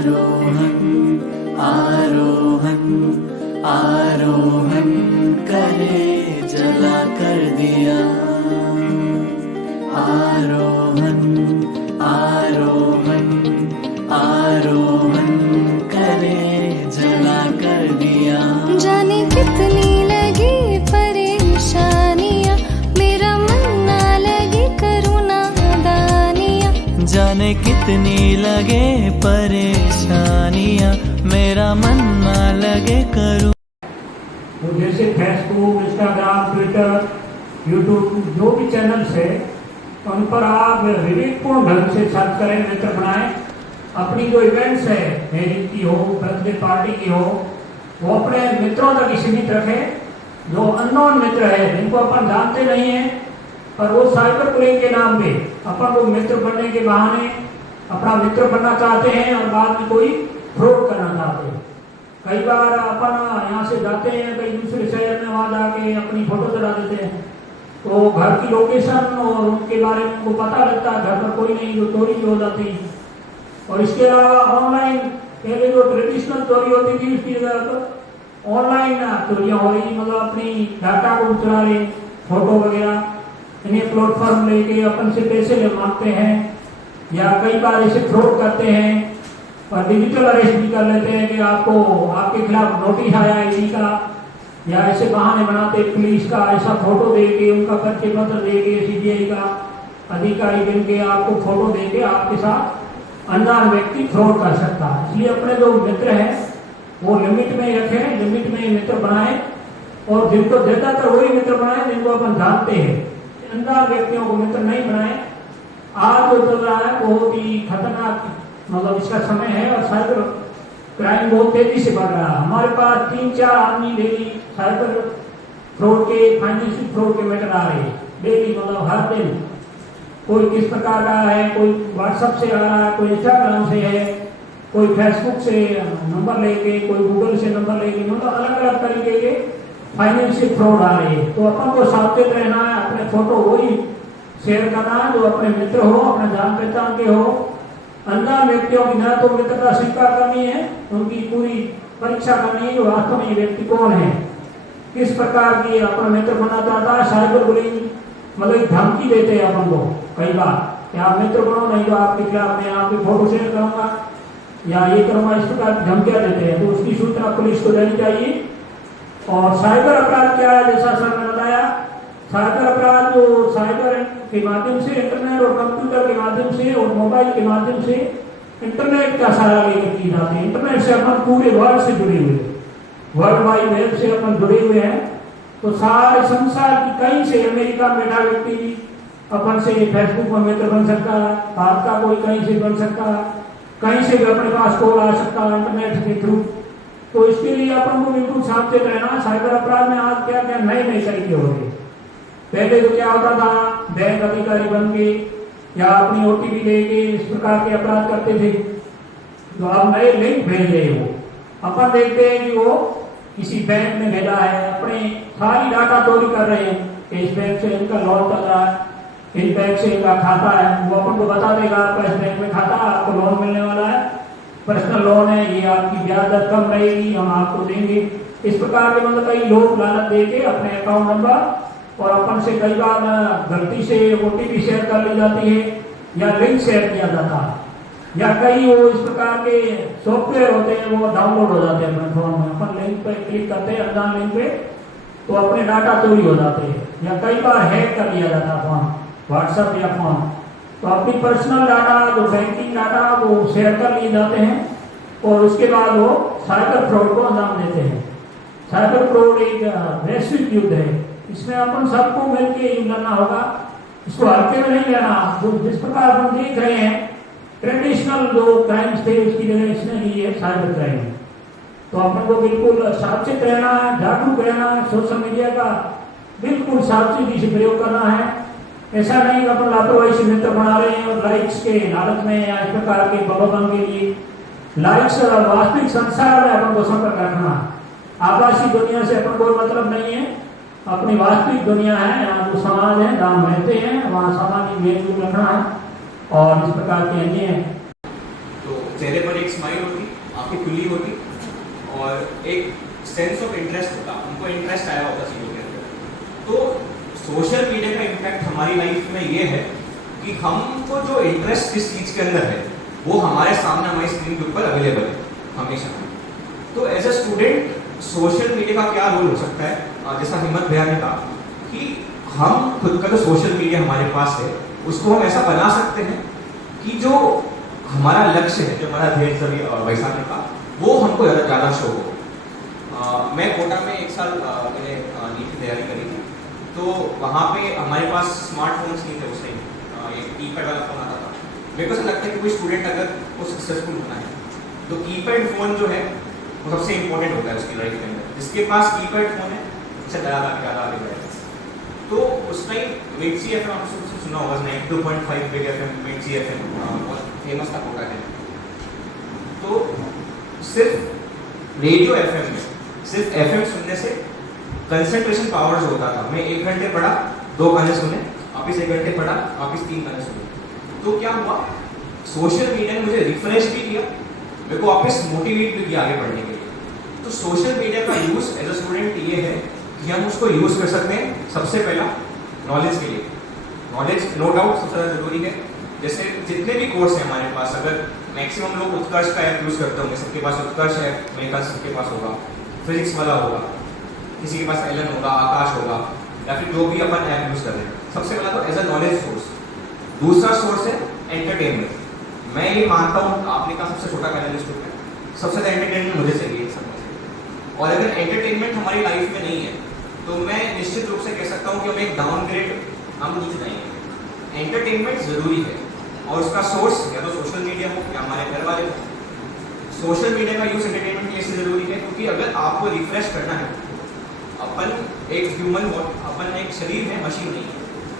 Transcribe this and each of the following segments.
आरोहण आरोहण आरोहण करे जला कर दिया। आरोहण आरोहण आरोहण करे जला कर दिया। जाने कितनी लगी परेशानियां, मेरा मन ना लगे करूँ नादानियां। जाने कितनी लगे परेशानियां, मेरा मन ना लगे करूँ। तो जैसे फेसबुक, इंस्टाग्राम, ट्विटर, यूट्यूब जो भी चैनल्स है उन पर आप विवेकपूर्ण ढंग से सर्च करें, मित्र बनाएं। अपनी जो इवेंट्स है, मैरिज की हो, बर्थडे पार्टी की हो, वो अपने मित्रों तक सीमित रखें। जो अननोन मित्र है, जिनको अपन जानते नहीं है, पर वो साइबर बुलिंग के नाम पे अपन को मित्र बनने के बहाने अपना मित्र बनना चाहते हैं और बाद में कोई फ्रॉड करना चाहते हैं। कई बार अपन यहाँ से जाते हैं कई दूसरे शहर में, वहाँ जाके अपनी फोटो चढ़ा देते हैं, तो घर की लोकेशन और उनके बारे में उनको पता लगता है, घर पर कोई नहीं, जो चोरी हो जाती है। और इसके अलावा ऑनलाइन पहले जो ट्रेडिशनल चोरी होती थी, उसकी जगह तो ऑनलाइन चोरियाँ हो रही, मतलब अपनी डाटा को चुरा रहे, फोटो वगैरह, इन्हें प्लेटफॉर्म लेके अपन से पैसे ले मांगते हैं, या कई बार ऐसे फ्रॉड करते हैं और डिजिटल अरेस्ट भी कर लेते हैं कि आपको आपके खिलाफ नोटिस आया है ईडी का, या ऐसे बहाने बनाते पुलिस का ऐसा फोटो दे के, उनका परिचय पत्र दे के, सीबीआई का अधिकारी बन के आपको फोटो दे के आपके साथ अनजान व्यक्ति फ्रॉड कर सकता है। इसलिए अपने जो मित्र हैं वो लिमिट में रखें, लिमिट में मित्र बनाएं, और जिनको ज्यादातर वही मित्र बनाएं जिनको अपन जानते हैं। अनजान व्यक्तियों को मित्र नहीं बनाएं। आज जो चल रहा है बहुत ही खतरनाक, मतलब इसका समय है, और साइबर क्राइम बहुत तेजी से बढ़ रहा है। हमारे पास 3-4 आदमी डेली साइबर फ्रॉड के, फाइनेंशियल फ्रॉड के मैटर आ रहे हैं डेली, मतलब हर दिन। कोई किस प्रकार का है, कोई व्हाट्सएप से आ रहा है, कोई इंस्टाग्राम से है, कोई फेसबुक से नंबर लेके, कोई गूगल से नंबर लेके, मतलब अलग अलग तरीके के फाइनेंशियल फ्रॉड आ रहे हैं। तो अपन को सावचेत रहना है, अपने फोटो वही शेयर करना है जो अपने मित्र हो, अपने जान पहचान के हो। अनजान व्यक्तियों की न तो मित्रता स्वीकार करनी है, उनकी पूरी परीक्षा करनी है, जो वास्तव में ये व्यक्ति कौन है, किस प्रकार की अपना मित्र बनना चाहता है। साइबर बुलिंग मतलब धमकी देते हैं अपन को कई बार कि आप मित्र बनो, नहीं तो आपके खिलाफ मैं आपकी फोटो शेयर करूंगा या ये करूंगा, इस प्रकार की धमकियां देते हैं। तो उसकी सूचना पुलिस को देनी चाहिए। और साइबर अपराध क्या है, जैसा सर ने बताया, साइबर अपराध जो साइबर के माध्यम से, इंटरनेट और कंप्यूटर के माध्यम से और मोबाइल के माध्यम से, इंटरनेट का सहारा लेकर की जाती है। इंटरनेट से अपन पूरे वर्ल्ड से जुड़े हुए, वर्ल्ड वाइड वेब से अपन जुड़े हुए हैं। तो सारे संसार की कहीं से, अमेरिका में बैठा व्यक्ति भी अपन से फेसबुक में मित्र बन सकता है, भारत का कोई कहीं से बन सकता है, कहीं से भी अपने पास कॉल आ सकता है इंटरनेट के थ्रू। तो इसके लिए अपन को बिल्कुल सावचेत रहना। साइबर अपराध में आज क्या क्या नए नए तरीके हो रहे हैं। पहले तो क्या होता था, बैंक अधिकारी बन के या अपनी ओटीपी लेके इस प्रकार के अपराध करते थे। तो अब नए लिंक भेज रहे हो, अपन देखते हैं कि वो किसी बैंक में भेजा है, अपने सारी डाटा चोरी कर रहे हैं। इस बैंक से इनका लोन चल रहा है, इस बैंक से इनका खाता है, वो अपन को बता देगा आपका इस बैंक में खाता, आपको लोन मिलने वाला है, पर्सनल लोन है, ये आपकी ब्याज दर कम रहेगी, हम आपको देंगे। इस प्रकार के मतलब कई लोग लालच दे के अपने अकाउंट नंबर और अपन से कई बार गलती से ओटीपी शेयर कर ली जाती है या लिंक शेयर किया जाता है, या कई वो इस प्रकार के सॉफ्टवेयर होते हैं वो डाउनलोड हो जाते हैं अपने फोन में। अपन लिंक पे क्लिक करते हैं, अनजान लिंक पे, तो अपने डाटा चोरी हो जाते हैं, या कई बार हैक कर लिया जाता है फोन, व्हाट्सएप या फोन। तो अपनी पर्सनल डाटा, जो बैंकिंग डाटा, वो शेयर कर लिए जाते हैं, और उसके बाद वो साइबर फ्रॉड को अंजाम देते हैं। साइबर फ्रॉड एक वैश्विक युद्ध है, इसमें अपन सबको मिलकर युद्ध लड़ना होगा, इसको हल्के में नहीं लेना। जो जिस प्रकार हम देख रहे हैं ट्रेडिशनल जो क्राइम्स थे, उसकी जगह इसने ली है साइबर क्राइम। तो अपन को बिल्कुल सावचेत रहना है, जागरूक रहना है, सोशल मीडिया का बिल्कुल सावचेती से प्रयोग करना है। ऐसा नहीं कि अपन लापरवाही से मित्र बना रहे हैं और लाइक्स के लालच में या इस प्रकार के प्रलोभन के लिए। लाइक्स वास्तविक संसार में अपन को संपर्क रखना, आभासी दुनिया से अपन कोई मतलब नहीं है। अपनी वास्तविक दुनिया है, यहाँ जो समाज है, जहाँ हम रहते हैं, वहाँ सामाजिक मेल जोल रखना है और इस प्रकार के अन्य चेहरे पर एक स्माइल होती, आंखें खुली होती और एक सेंस ऑफ इंटरेस्ट होता, उनको इंटरेस्ट आया होता चीज़ों के अंदर। तो सोशल मीडिया का इम्पैक्ट हमारी लाइफ में ये है कि हमको जो इंटरेस्ट जिस चीज़ के अंदर है वो हमारे सामने हमारी स्क्रीन के ऊपर अवेलेबल है हमेशा। तो as a student social media का क्या रोल हो सकता है, जैसा हिम्मत भैया ने कहा कि हम खुद का जो सोशल मीडिया हमारे पास है उसको हम ऐसा बना सकते हैं कि जो हमारा लक्ष्य है, जो हमारा ध्येय सभी वैशाली का, वो हमको ज़्यादा शो हो। मैं कोटा में एक साल मैंने नीट की तैयारी करी थी, तो वहाँ पे हमारे पास स्मार्टफोन्स नहीं थे उस टाइम, एक कीपैड वाला फोन आता था। मेरे को ऐसा लगता है कि कोई स्टूडेंट अगर वो सक्सेसफुल होना है तो कीपैड फोन जो है वो सबसे इंपॉर्टेंट होता है उसकी लाइफ के अंदर। जिसके पास कीपैड फोन है उससे ज़्यादा आगे बढ़ेगा। तो उस टाइम मिर्ची एफएम आपने सुना होगा, 92.5 बिग एफएम, मिर्ची एफएम बहुत फेमस था कोटा के। तो सिर्फ रेडियो एफएम में सिर्फ एफएम सुनने से कंसंट्रेशन पावर जो होता था, मैं 1 घंटे पढ़ा 2 गाने सुने, वापिस 1 घंटे पढ़ा वापिस 3 गाने सुने। तो क्या हुआ, सोशल मीडिया ने मुझे रिफ्रेश भी किया, मेरे को वापस मोटिवेट भी किया आगे बढ़ने के लिए। तो सोशल मीडिया का यूज एज अ स्टूडेंट ये है कि हम उसको यूज कर सकते हैं सबसे पहला नॉलेज के लिए। नॉलेज नो डाउट सबसे ज़्यादा जरूरी है। जैसे जितने भी कोर्स हैं हमारे पास, अगर मैक्सिमम लोग उत्कर्ष का ऐप यूज करते होंगे, सबके पास उत्कर्ष है, मेरे पास सबके पास होगा, फिजिक्स वाला होगा, किसी के पास एलन होगा, आकाश होगा, या फिर जो भी अपन ऐप यूज कर रहे हैं। सबसे पहला तो एज अ नॉलेज सोर्स। दूसरा सोर्स है एंटरटेनमेंट। मैं ये मानता हूँ, आपने कहा सबसे छोटा पैनलिस्ट होता है, सबसे ज़्यादा एंटरटेनमेंट मुझे चाहिए सब। और अगर एंटरटेनमेंट हमारी लाइफ में नहीं है तो मैं निश्चित रूप से कह सकता हूँ कि हम एक डाउनग्रेड हम नीचे जाएंगे। एंटरटेनमेंट जरूरी है और उसका सोर्स या तो सोशल मीडिया हो या हमारे घर वाले हो। सोशल मीडिया का यूज एंटरटेनमेंट के लिए इसलिए जरूरी है क्योंकि अगर आपको रिफ्रेश करना है, अपन एक ह्यूमन, अपन एक शरीर है, मशीन नहीं है।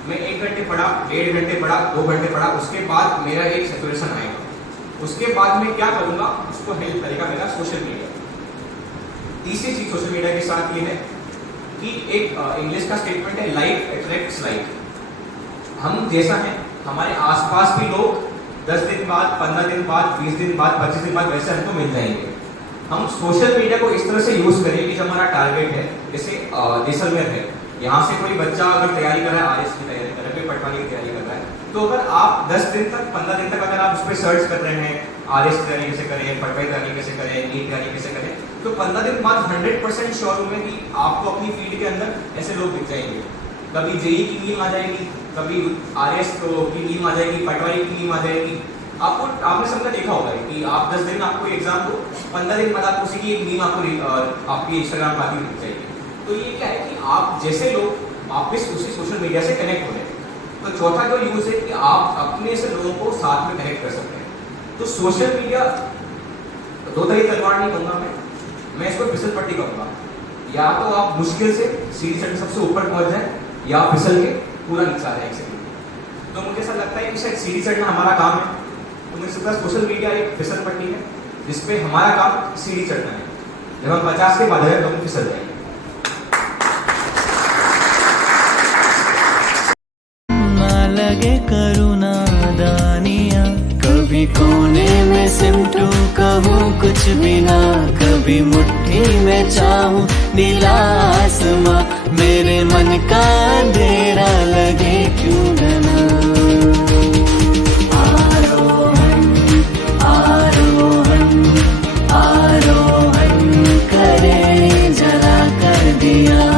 मैं 1 घंटे पढ़ा, 1.5 घंटे पढ़ा, 2 घंटे पढ़ा, उसके बाद मेरा एक सेचुरेशन आएगा। उसके बाद मैं क्या करूँगा, उसको हेल्प करेगा मेरा सोशल मीडिया। तीसरी चीज सोशल मीडिया के साथ ये है कि एक इंग्लिश का स्टेटमेंट है, लाइक अट्रैक्ट्स लाइक। हम जैसा है, हमारे आसपास भी लोग 10 दिन बाद, 15 दिन बाद, 20 दिन बाद, 25 दिन बाद वैसे हमको मिल जाएंगे। हम सोशल मीडिया को इस तरह से यूज करें कि जो हमारा टारगेट है, जैसे जैसलमेर है, यहाँ से कोई बच्चा अगर तैयारी कर रहा है, आरएस की तैयारी कर रहा है, कोई पटवारी की तैयारी कर रहा है, तो अगर आप 10 दिन तक, 15 दिन तक अगर आप उस पर सर्च कर रहे हैं, आरएस की तैयारी कैसे करें, पटवारी तैयारी कैसे करें, नीट तैयारी कैसे करें, तो 15 दिन बाद 100% श्योर हुए कि आपको अपनी फील्ड के अंदर ऐसे लोग दिख जाएंगे। कभी जेई की नीम आ जाएगी, कभी आरएस की नीम आ जाएगी, पटवारी की नीम आ जाएगी। आपने सबका देखा होगा कि आप 10 दिन आपको एग्जाम दो, 15 दिन बाद आपको उसी की एक नीम आपको आपकी इंस्टाग्राम पर आती दिख जाएगी। तो ये क्या है कि आप जैसे लोग वापस उसी सोशल मीडिया से कनेक्ट हो रहे हैं। तो चौथा जो यूज है कि आप अपने से लोगों को साथ में कनेक्ट कर सकते हैं। तो सोशल मीडिया दो तरह की तलवार नहीं कहूँगा मैं इसको फिसल पट्टी कहूँगा। या तो आप मुश्किल से सीढ़ी चढ़ सबसे ऊपर पहुंच जाए, या फिसल के पूरा नीचे आ जाए एक सेकंड। तो मुझे ऐसा लगता है कि शायद सीढ़ी चढ़ना हमारा काम है, तो मुझे लगता है सोशल मीडिया एक फिसल पट्टी है जिसपे हमारा काम सीढ़ी चढ़ना है। जब हम 50 के बाद है तो हम फिसल जाएंगे। लगे करुणा दानिया, कभी कोने में सिमटू कहूँ कुछ बिना, कभी मुट्ठी में चाहूँ नीला आसमां, मेरे मन का अंधेरा लगे क्यों घना। आरोहण आरोहण आरोहण करे जला कर दिया,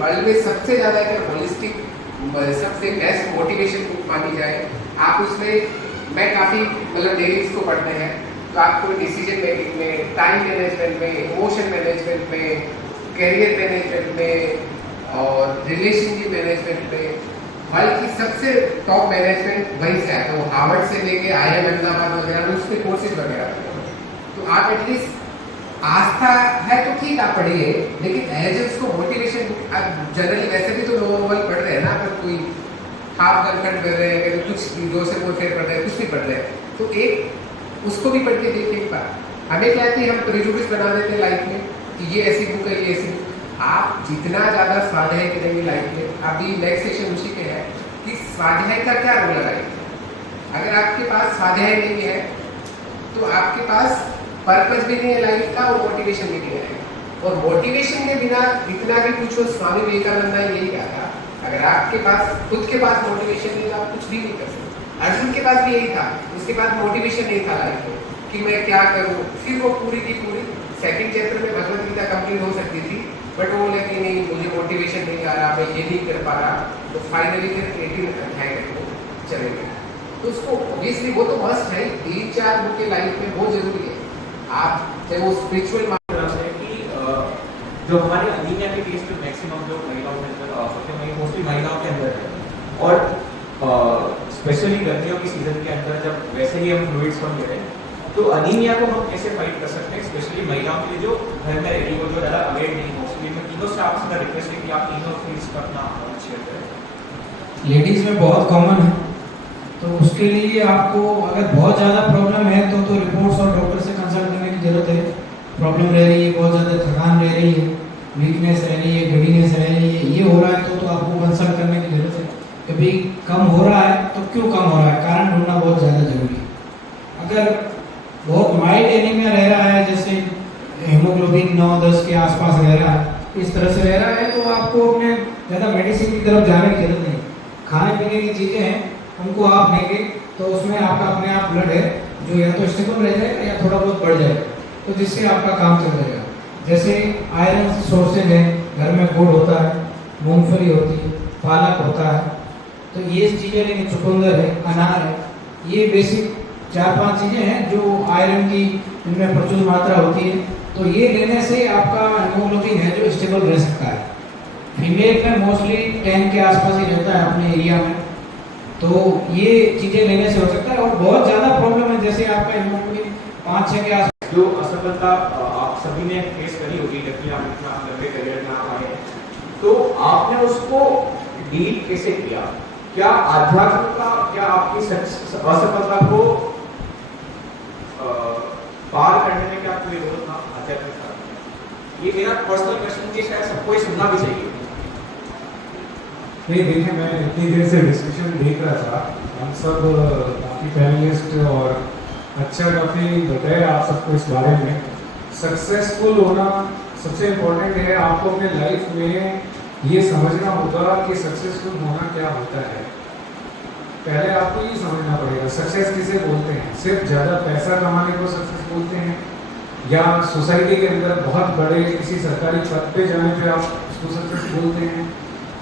वर्ल्ड में सबसे ज़्यादा अगर होलिस्टिक सबसे बेस्ट मोटिवेशन बुक मानी जाए, आप उसमें मैं काफ़ी डेली इसको पढ़ते हैं, तो आपको डिसीजन मेकिंग में, टाइम मैनेजमेंट में, इमोशन मैनेजमेंट में, करियर मैनेजमेंट में और रिलेशनशिप मैनेजमेंट में, वर्ल्ड की सबसे टॉप मैनेजमेंट वहीं से आता है। वो हार्वर्ड से लेके IIM अहमदाबाद वगैरह में उसके कोर्सेज वगैरह। तो आप एटलीस्ट आस्था है तो ठीक आप पढ़िए, लेकिन एज उसको मोटिवेशन जनरली वैसे भी तो नोवेल पढ़ रहे हैं ना, अगर कोई हाफ गर्लफ्रेंड कर रहे हैं, अगर कुछ दो से वो फेयर पढ़ रहे हैं, कुछ भी पढ़ रहे हैं, तो एक उसको भी पढ़ के देखिए एक बार। हमें क्या है कि हम प्रेजुडिस बना देते हैं लाइफ में कि ये ऐसी बुक है, ये ऐसी बुक। आप जितना ज़्यादा स्वाध्याय करेंगे लाइफ में, अभी नेक्स्ट सेशन उसी के है कि स्वाध्याय का क्या रोल है। अगर आपके पास स्वाध्याय नहीं है तो आपके पास पर्पस भी नहीं है लाइफ का, और मोटिवेशन भी नहीं है। और मोटिवेशन के बिना इतना भी पूछो, स्वामी विवेकानंद ने यही कहा था, अगर आपके पास खुद के पास मोटिवेशन नहीं तो आप कुछ भी नहीं कर सकते। अर्जुन के पास भी यही था, उसके पास मोटिवेशन नहीं था लाइफ में कि मैं क्या करूँ। फिर वो पूरी की पूरी सेकंड चैप्टर में भगवत गीता कंप्लीट हो सकती थी, बट वो बोले कि नहीं मुझे मोटिवेशन नहीं आ रहा, मैं ये नहीं कर पा रहा, तो फाइनली फिर 18 अध्याय को चले गए। तो उसको ऑब्वियसली वो तो मस्ट है, 3-4 बुक के लाइफ में बहुत जरूरी है। आप चाहे वो स्पिरिचुअल है कि जो हमारे अनीमिया के केस में मैक्सिमम जो महिलाओं के अंदर होते हैं, मोस्टली महिलाओं के अंदर है, और स्पेशली गर्मियों की सीजन के अंदर जब वैसे ही हम फ्लूइड्स कम ले रहे हैं, तो अनीमिया को हम कैसे फाइट कर सकते हैं, स्पेशली महिलाओं के लिए जो घर में रहती है, जो ज़्यादा अवेयर नहीं हो। उसके लिए मैं तीनों से आपसे रिक्वेस्ट है कि आप तीनों फील्स पर अपना शेयर करें। लेडीज़ में बहुत कॉमन है, तो उसके लिए आपको अगर बहुत ज़्यादा प्रॉब्लम है तो रिपोर्ट्स और डॉक्टर से कंसल्ट करने की ज़रूरत है। प्रॉब्लम रह रही है, बहुत ज़्यादा थकान रह रही है, वीकनेस रह रही है, गडीनेस रह रही है, ये हो रहा है तो आपको कंसल्ट करने की ज़रूरत है। कभी कम हो रहा है तो क्यों कम हो रहा है, कारण ढूंढना बहुत ज़्यादा जरूरी है। अगर बहुत माइल्ड एनीमिया रह रहा है, जैसे हेमोग्लोबिन 9-10 के आसपास रह रहा है, इस तरह से रह रहा है, तो आपको अपने ज़्यादा मेडिसिन की तरफ जाने की जरूरत नहीं। खाने पीने की चीज़ें हैं उनको आप लेंगे तो उसमें आपका अपने आप ब्लड है जो या तो स्टेबल रह जाएगा या थोड़ा बहुत बढ़ जाएगा, तो जिससे आपका काम चल जाएगा। जैसे आयरन सोर्सेज है, घर में गुड़ होता है, मूंगफली होती है, पालक होता है, तो ये चीज़ें लेंगे, चुकंदर है, अनार है, ये बेसिक 4-5 चीज़ें हैं जो आयरन की इनमें प्रचुर मात्रा होती है। तो ये लेने से आपका हेमोग्लोबिन है जो स्टेबल रह सकता है। फीमेल में मोस्टली 10 के आसपास ही रहता है अपने एरिया में, तो ये चीज़ें लेने से हो सकता है। और बहुत ज़्यादा प्रॉब्लम है, जैसे आपका हेमोग्लोबिन 5-6 के आसपास, जो असफलता आप सभी ने फेस करी होगी, जबकि आप इतना लंबे करियर में आप आए, तो आपने उसको डील कैसे किया? क्या आध्यात्म का, क्या आपकी असफलता को पार करने में क्या कोई रोल था आध्यात्म का? ये मेरा पर्सनल क्वेश्चन मुझे शायद सबको ही सुनना भी चाहिए। नहीं देखिए, मैं इतनी देर से डिस्कशन देख रहा था, हम सब काफ़ी पैनलिस्ट और अच्छा काफ़ी बताया आप सबको इस बारे में। सक्सेसफुल होना सबसे इम्पोर्टेंट है। आपको अपने लाइफ में ये समझना होगा कि सक्सेसफुल होना क्या होता है। पहले आपको ये समझना पड़ेगा सक्सेस किसे बोलते हैं। सिर्फ ज़्यादा पैसा कमाने को सक्सेस बोलते हैं, या सोसाइटी के अंदर बहुत बड़े किसी सरकारी पद पे जाने पे आप उसको सक्सेस बोलते हैं,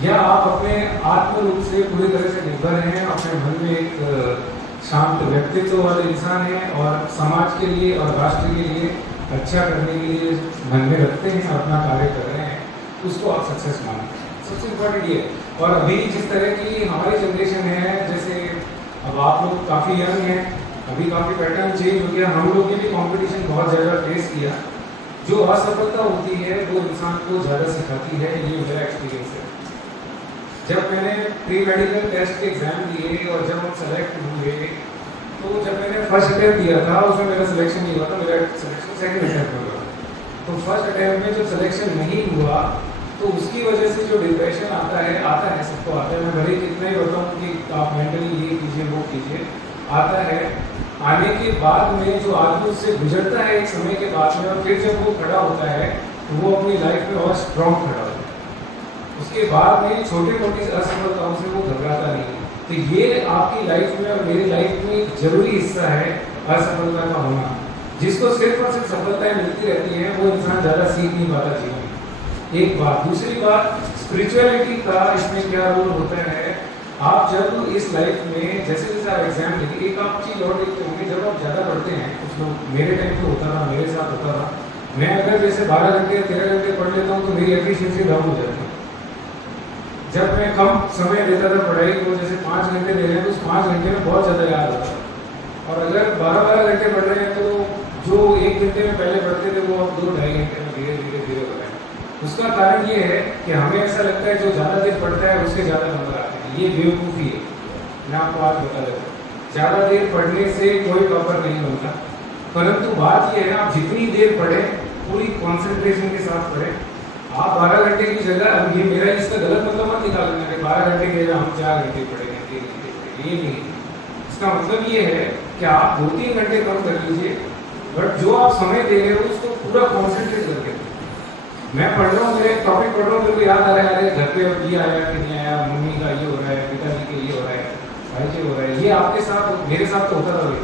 या आप अपने आत्म रूप से पूरी तरह से निर्भर हैं, अपने मन में एक शांत व्यक्तित्व वाले इंसान हैं और समाज के लिए और राष्ट्र के लिए अच्छा करने के लिए मन में रखते हैं और अपना कार्य कर रहे हैं, उसको आप सक्सेस मानते हैं। सबसे इम्पोर्टेंट ये। और अभी जिस तरह की हमारी जनरेशन है, जैसे अब आप लोग काफ़ी यंग हैं, अभी काफ़ी पैटर्न चेंज हो गया, हम लोग ने भी कॉम्पिटिशन बहुत ज़्यादा फेस किया। जो असफलता होती है वो इंसान को ज़्यादा सिखाती है, ये मेरा एक्सपीरियंस है। जब मैंने प्री मेडिकल टेस्ट के एग्ज़ाम दिए और जब हम सेलेक्ट हुए, तो जब मैंने फर्स्ट अटैम्प्ट दिया था उसमें मेरा सिलेक्शन नहीं हुआ था, मेरा सिलेक्शन सेकंड अटैम्प्ट में हुआ। तो फर्स्ट अटैम्प्ट में जब सिलेक्शन नहीं हुआ तो उसकी वजह से जो डिप्रेशन आता है सबको आता है। मैं भले कितना ही बताऊँ कि आप मेंटली ये कीजिए वो कीजिए, आता है। आने के बाद में जो आदमी उससे गुजरता है एक समय के बाद में, और फिर जब वो खड़ा होता है तो वो अपनी लाइफ में और स्ट्रॉन्ग खड़ा होता है। उसके बाद में छोटी मोटी असफलताओं से वो घबराता नहीं। तो ये आपकी लाइफ में और मेरी लाइफ में एक जरूरी हिस्सा है असफलता का होना। जिसको सिर्फ और सिर्फ सफलताएं मिलती रहती हैं वो इंसान ज़्यादा सीख नहीं पाता जीवन में। एक बात। दूसरी बात, स्पिरिचुअलिटी का इसमें क्या रोल होता है। आप जब इस लाइफ में जैसे जैसे आप एग्जाम देंगे, एक आप चीज़ और देखते होंगे, जब आप ज़्यादा पढ़ते हैं, कुछ लोग, मेरे टाइम पे होता था, मेरे साथ होता था, मैं अगर जैसे 12 घंटे या 13 घंटे पढ़ लेता हूँ तो मेरी एफिशिएंसी डाउन हो जाती है। जब मैं कम समय देता था पढ़ाई को, जैसे 5 घंटे दे रहे हैं तो उस 5 घंटे में बहुत ज़्यादा याद होता है। और अगर 12-12 घंटे पढ़ रहे हैं तो जो 1 घंटे में पहले पढ़ते थे वो आप 2-2.5 घंटे में धीरे धीरे धीरे बढ़ाएं। उसका कारण ये है कि हमें ऐसा लगता है जो ज़्यादा देर पढ़ता है उसके ज़्यादा नंबर आते हैं। ये बेवकूफ़ी है, मैं आपको आज बता देता हूँ। ज़्यादा देर पढ़ने से कोई टॉपर नहीं बनता, परंतु बात ये है आप जितनी देर पढ़ें पूरी कॉन्सेंट्रेशन के साथ पढ़ें। आप 12 घंटे की जगह, अब ये मेरा इसका गलत मतलब मत निकालना कि 12 घंटे की जगह हम 4 घंटे पढ़ेंगे, 3 घंटे पढ़ेंगे, ये नहीं। इसका मतलब ये है कि आप 2-3 घंटे कम कर लीजिए, बट जो आप समय दे रहे हो उसको पूरा कॉन्सेंट्रेट करके। मैं पढ़ रहा हूँ, मेरे टॉपिक पढ़ रहा हूँ, मेरे को याद आ रहा है अरे घर पे अब ये आया कि नहीं आया, मम्मी का ये हो रहा है, पिताजी के ये हो रहा है, भाई जी हो रहा है। ये आपके साथ, मेरे साथ तो होता था भाई,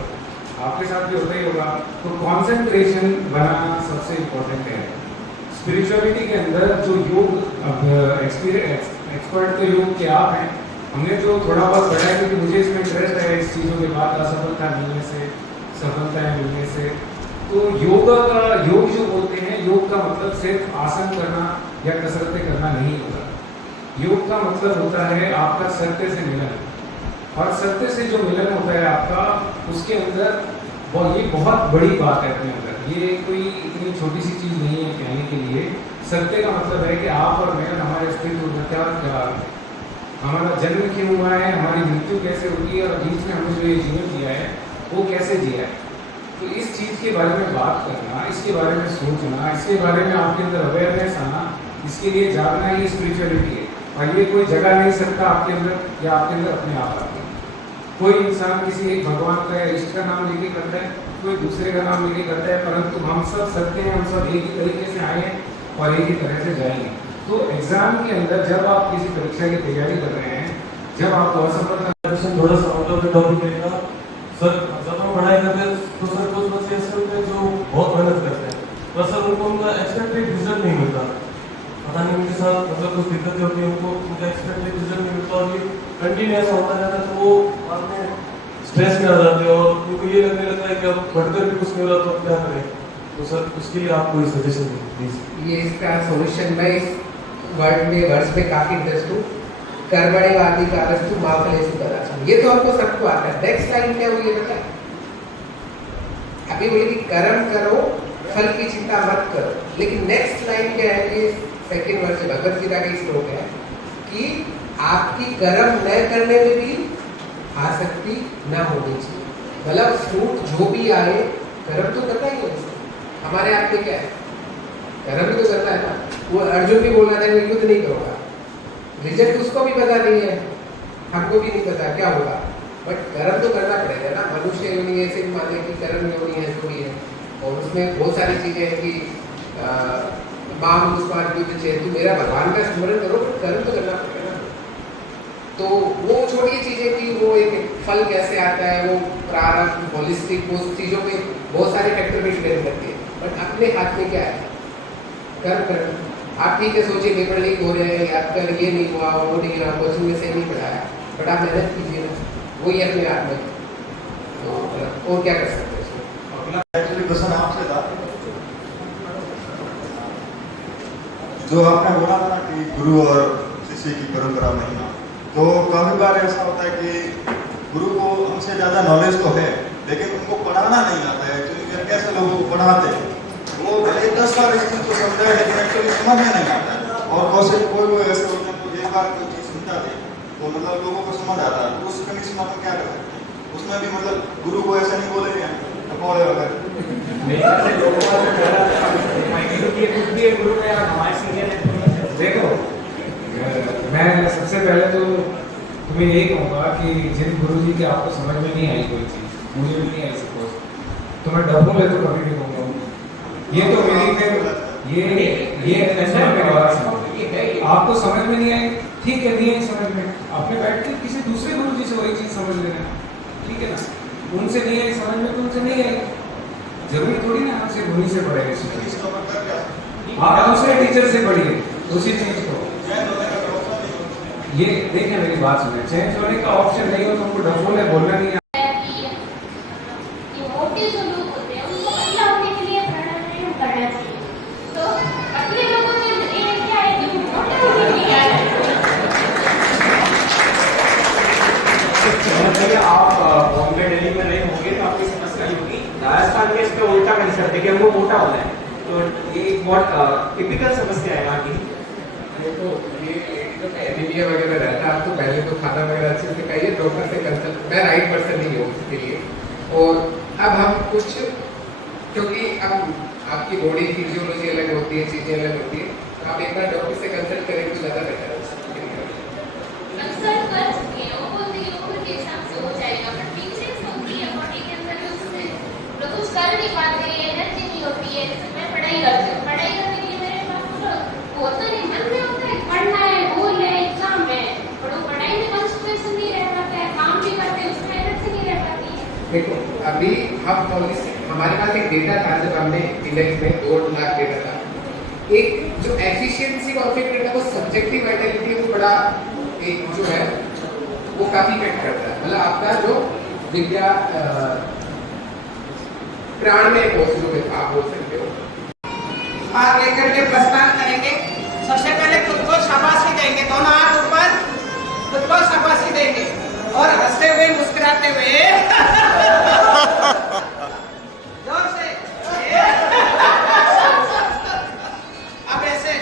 आपके साथ भी होता ही होगा। तो कॉन्सेंट्रेशन बनाना सबसे इम्पोर्टेंट है। स्पिरिचुअलिटी के अंदर जो योग, एक्सपर्ट तो योग के आप हैं, हमने जो थोड़ा बहुत पढ़ा है क्योंकि मुझे इसमें इंटरेस्ट है इस चीज़ों के बाद असफलता मिलने से, सफलताएं मिलने से। तो योग जो बोलते हैं, योग का मतलब सिर्फ आसन करना या कसरतें करना नहीं होता। योग का मतलब होता है आपका सत्य से मिलन, और सत्य से जो मिलन होता है आपका, उसके अंदर ये बहुत बड़ी बात है अपने अंदर। ये कोई इतनी छोटी सी चीज़ नहीं है कहने के लिए। सत्य का मतलब है कि आप और मैं, हमारे अस्तित्व में क्या, हमारा जन्म क्यों हुआ है, हमारी मृत्यु कैसे होगी, और बीच में हमने जो ये जीवन जिया है वो कैसे जिया है। तो इस चीज़ के बारे में बात करना, इसके बारे में सोचना, इसके बारे में आपके अंदर अवेयरनेस आना, इसके लिए जागना ही स्पिरिचुअलिटी है। और ये कोई जगह नहीं सकता आपके अंदर या आपके अंदर अपने आप आता है। कोई इंसान किसी एक भगवान का या इष्ट का नाम लेके करता है, कोई दूसरे का नाम लेके करता है, परंतु हम सब सत्य हैं, हम सब एक ही तरीके से आए हैं और एक ही तरह से जाएंगे। तो एग्जाम के अंदर जब आप किसी परीक्षा की तैयारी कर रहे हैं, जब आप असफलता, थोड़ा सा आउट ऑफ द टॉपिक रहेगा सर। जब हम पढ़ाई करते हैं तो सर कुछ बच्चे ऐसे होते हैं जो बहुत मेहनत करते हैं, पर सर उनको उनका एक्सपेक्टेड रिजल्ट नहीं मिलता। पता नहीं उनके साथ मतलब कुछ दिक्कतें होती है, उनको उनका एक्सपेक्टेड रिजल्ट नहीं मिलता, और ये कंटिन्यू ऐसा होता रहता है। तो वो बाद में स्ट्रेस में आ जाते हैं और उनको ये लगने लगता है कि अब बढ़कर भी कुछ नहीं हो रहा तो क्या करें। तो सर उसके लिए आप कोई सजेशन दें प्लीज। ये इसका सोल्यूशन, मैं इस वर्ड्स में काफी इंटरेस्ट हूँ। कर्मणे वादी कारस्तु मा फलेषु कदाचन, ये तो हमको सबको आता है। नेक्स्ट लाइन क्या हुई है बता, अभी बोले कि कर्म करो फल की चिंता मत करो, लेकिन नेक्स्ट लाइन क्या है, ये सेकंड वर्ड से भगवत गीता का श्लोक है कि आपकी कर्म न करने में भी आसक्ति न होनी चाहिए। मतलब फ्रूट जो भी आए, कर्म तो करना ही है। हमारे हाथ में क्या है, कर्म भी तो करना है ना। वो अर्जुन भी बोलना था मैं युद्ध नहीं करूँगा, रिजल्ट उसको भी पता नहीं है, हमको भी नहीं पता क्या होगा, बट कर्म तो करना पड़ेगा ना। मनुष्य योनि ऐसे भी माने कि कर्म योनि है जो भी है, और उसमें बहुत सारी चीजें हैं कि माम मुस्मान युद्ध चेतु, मेरा भगवान का स्मरण करो, पर कर्म तो करना पड़ेगा ना। तो वो छोटी चीजें थी, वो एक फल कैसे आता है, वो प्रारंभ होलिस्टिक, वो चीजों पे बहुत सारे फैक्टर पे डिपेंड करती है, बट अपने हाथ में क्या है, कर्म करना। आप ठीक है सोचिए पेपर लीक हो रहे हैं, आपका ये नहीं हुआ, वो नहीं हुआ, कोचिंग में से नहीं पढ़ाया, बट आप मेहनत कीजिए ना, वही अपने हाथ में। तो और क्या कर सकते हैं इसमें। एक्चुअली क्वेश्चन आपसे था, जो आपने बोला था कि गुरु और शिष्य की परंपरा महिमा, तो काफी बार ऐसा होता है कि गुरु को हमसे ज्यादा नॉलेज तो है, लेकिन उनको पढ़ाना नहीं आता है। एक्चुअली कैसे लोगों को पढ़ाते हैं, वो भले 10 बार इस चीज को समझा है, लेकिन एक्चुअली समझ में नहीं आता है। और कोई ऐसे होते हैं तो एक बार कोई चीज समझा दे तो मतलब लोगों को समझ आता है, तो उस कंडीशन में क्या कर सकते हैं। उसमें भी मतलब गुरु को ऐसा नहीं बोलेंगे पकौड़े वगैरह। देखो, मैं सबसे पहले तो तुम्हें यही कहूँगा कि जिन गुरु जी की आपको समझ में नहीं आई कोई चीज़, मुझे भी नहीं आई सपोज, तो मैं डबल है तो कभी नहीं कहूँगा। ये तो मेरी ये आपको समझ में नहीं आई, ठीक है, नहीं आई समझ में, आपने बैठ के किसी दूसरे गुरु जी से वही चीज़ समझ लेना, ठीक है ना। उनसे नहीं आई समझ में तो उनसे नहीं आई, जरूरी थोड़ी ना आपसे गुरु से पढ़ेगा, आप दूसरे टीचर से पढ़िए उसी चीज को। ये देखिए मेरी बात सुनिए, चेंज होने का ऑप्शन नहीं हो तो हमको डफोल है, बोलना नहीं है। मोटे जो लोग होते हैं उनको पतला होने के लिए प्राणायाम करना चाहिए। तो पतले लोगों में ये क्या है कि मोटे होने के लिए आप बॉम्बे दिल्ली में रहे होंगे तो आपकी समस्या होगी। राजस्थान में इसका उल्टा कंसेप्ट है कि हमको मोटा होना है, तो ये एक बहुत टिपिकल समस्या है यहाँ की। देखो ये लेडीजों में एनीमिया वगैरह रहता है, आपको पहले तो खाना वगैरह अच्छे से खाइए, डॉक्टर से कंसल्ट, मैं राइट पर्सन नहीं हूँ उसके लिए। और अब हम कुछ, क्योंकि अब आपकी बॉडी फिजियोलॉजी अलग होती है, चीज़ें अलग होती है, तो आप एक बार डॉक्टर से कंसल्ट करें तो ज़्यादा बेटर है। कंसल्ट कर चुके हैं, वो बोलते हैं उम्र के हिसाब से हो जाएगा, पर वीकनेस होती है बॉडी के अंदर में, उससे लोग कुछ कर नहीं पाते, एनर्जी नहीं होती है। जैसे मैं पढ़ाई करती हूँ, पढ़ाई करने के लिए मेरे पास वो तो नहीं, मन में होता है पढ़ना है, गोल है, एग्जाम है, पर वो पढ़ाई में कंसंट्रेशन नहीं रह पाता है, काम भी करते हैं उसमें एनर्जी नहीं रह पाती है। देखो अभी हम पॉलिसी, हमारे पास एक डेटा था जब हमने इंडेक्स में 2 लाख डेटा था, एक जो एफिशिएंसी का ऑफेक्ट है वो सब्जेक्टिव वाइटलिटी को बड़ा एक जो है वो काफी इफेक्ट करता है। मतलब आपका जो विद्या प्राण में आप बोल सकते हो। हाथ लेकर के प्रस्थान करेंगे। सबसे पहले खुद को शाबाशी देंगे, दोनों हाथ ऊपर, खुद को शाबाशी देंगे और हंसते हुए मुस्कुराते हुए जोर से। अब ऐसे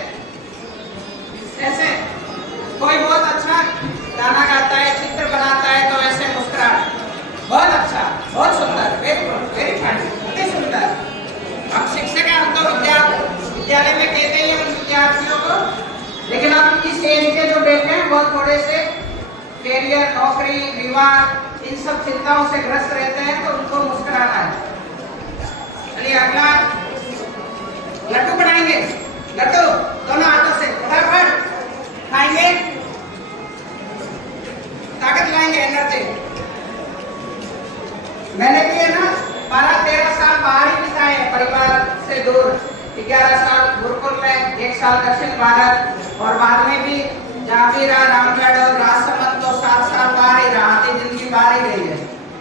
ऐसे कोई बहुत अच्छा गाना गाता है, चित्र बनाता है तो ऐसे मुस्कुराए, बहुत अच्छा, बहुत सुंदर, वेरी गुड, वेरी फाइन, अति सुंदर। अब शिक्षक है, हम तो विद्यालय में कहते हैं उन विद्यार्थियों को, लेकिन अब इस एज के जो बेटे हैं वो थोड़े से कैरियर, नौकरी, विवाह इन सब चिंताओं से ग्रस्त रहते हैं, तो उनको मुस्कुराना है। चलिए अगला लड्डू बनाएंगे, लड्डू दोनों हाथों से फटाफट खाएंगे, ताकत लाएंगे, एनर्जी। मैंने भी है ना 12-13 साल बाहर ही बिताए परिवार से दूर, 11 साल गुरुकुल में, 1 साल दक्षिण भारत, और बाद में भी जहाँ भी रहा रामगढ़ और राजसमंद, तो 7 साल बाहर ही रहा, आधी जिंदगी बाहर ही रही है।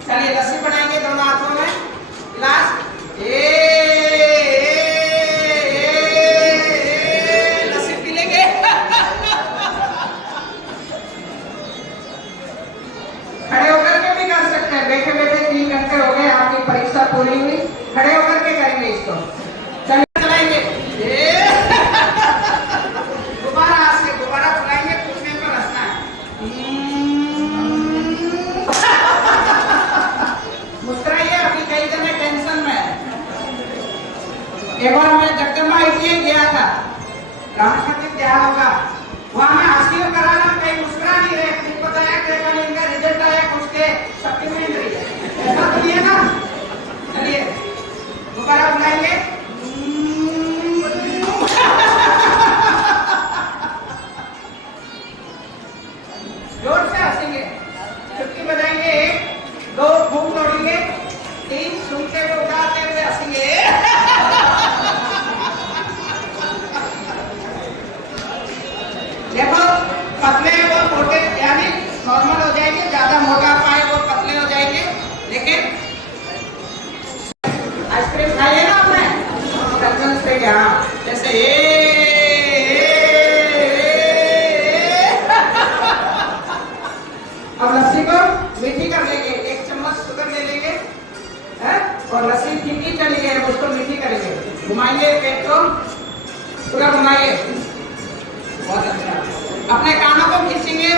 चलिए लस्सी बनाएंगे दोनों हाथों में, गिलास लस्सी पी लेंगे। खड़े होकर के भी कर सकते हैं, बैठे बैठे 3 घंटे हो गए, आपकी परीक्षा पूरी हुई, खड़े होकर के करेंगे इसको। चलिए चलाएंगे, दोबारा हाथ से दोबारा चलाएंगे, पूछने पर हंसना है। मुस्कुराइए, अभी कई जने टेंशन में है। एक बार मैं जगदम्बा ITI गया था, रामचंद्र क्या होगा, वहां मैं हंसी करा रहा, कहीं मुस्कुरा नहीं रहे, कुछ बताया कि इनका रिजल्ट आया, कुछ के सप्लीमेंट्री है, ऐसा तो नहीं है ना। चलिए दोबारा बुलाएंगे, जोर से हंसेंगे, चुटकी बजाएंगे, 1 2 घूम दौड़ेंगे, 3 सुनते हुए उड़ाते हुए हंसेंगे। देखो पतले वो मोटे यानी नॉर्मल हो जाएंगे, ज्यादा मोटा पाए वो पतले हो जाएंगे, लेकिन आइसक्रीम खाइए ना आपने कंजन से, यहाँ जैसे अब लस्सी को मीठी कर लेंगे, 1 चम्मच शुगर ले लेंगे, है, और लस्सी फीकी चली गई, उसको मीठी करेंगे, घुमाएंगे पेट को, पूरा घुमाइए, बहुत अच्छा। अपने कानों को खींचेंगे,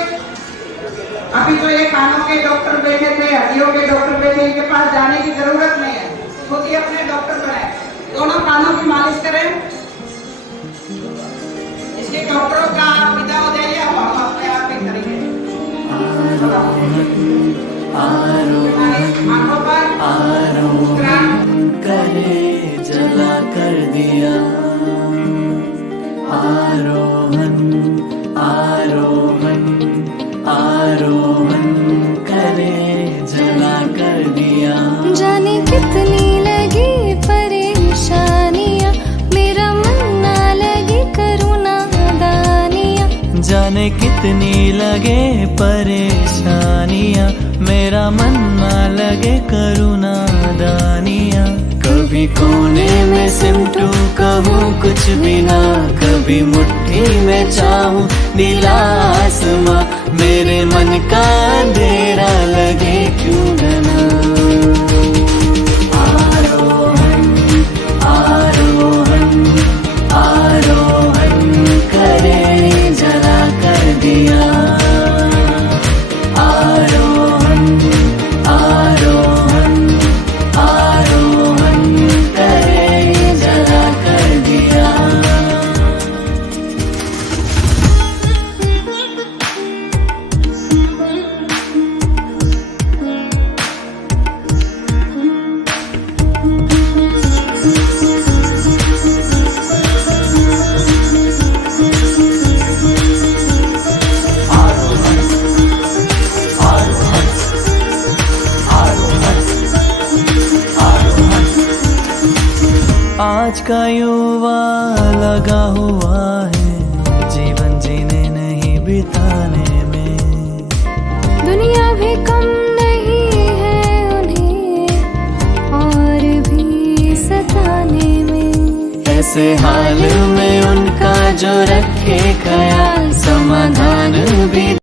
अभी तो ये कानों के डॉक्टर बैठे थे, हड्डियों के डॉक्टर बैठे, इनके पास जाने की जरूरत नहीं है, खुद ही अपने डॉक्टर बनाए, दोनों कानों की मालिश करें। इसलिए डॉक्टरों का आप विदा हो जाइए, अब हम अपने आप ही करेंगे। आंखों पर आरोहण करे जला कर दिया, आरोहण आरोहण आरोहण करे जला कर दिया। जाने कितनी लगी परेशानियाँ, मेरा मन ना लगे करूँ नादानियाँ। जाने कितनी लगे परेशानियाँ, मेरा मन ना लगे करूँ नादानियाँ। कभी कोने में सिमटूं कहूँ कुछ भी ना, कभी मुट्ठी में चाहूँ नीला आसमां, मेरे मन का अंधेरा लगे क्यों घना। आरोहण आरोहण आज का युवा लगा हुआ है जीवन जीने नहीं बिताने में। दुनिया भी कम नहीं है उन्हें और भी सताने में। ऐसे हाल में उनका जो रखे ख्याल समाधान भी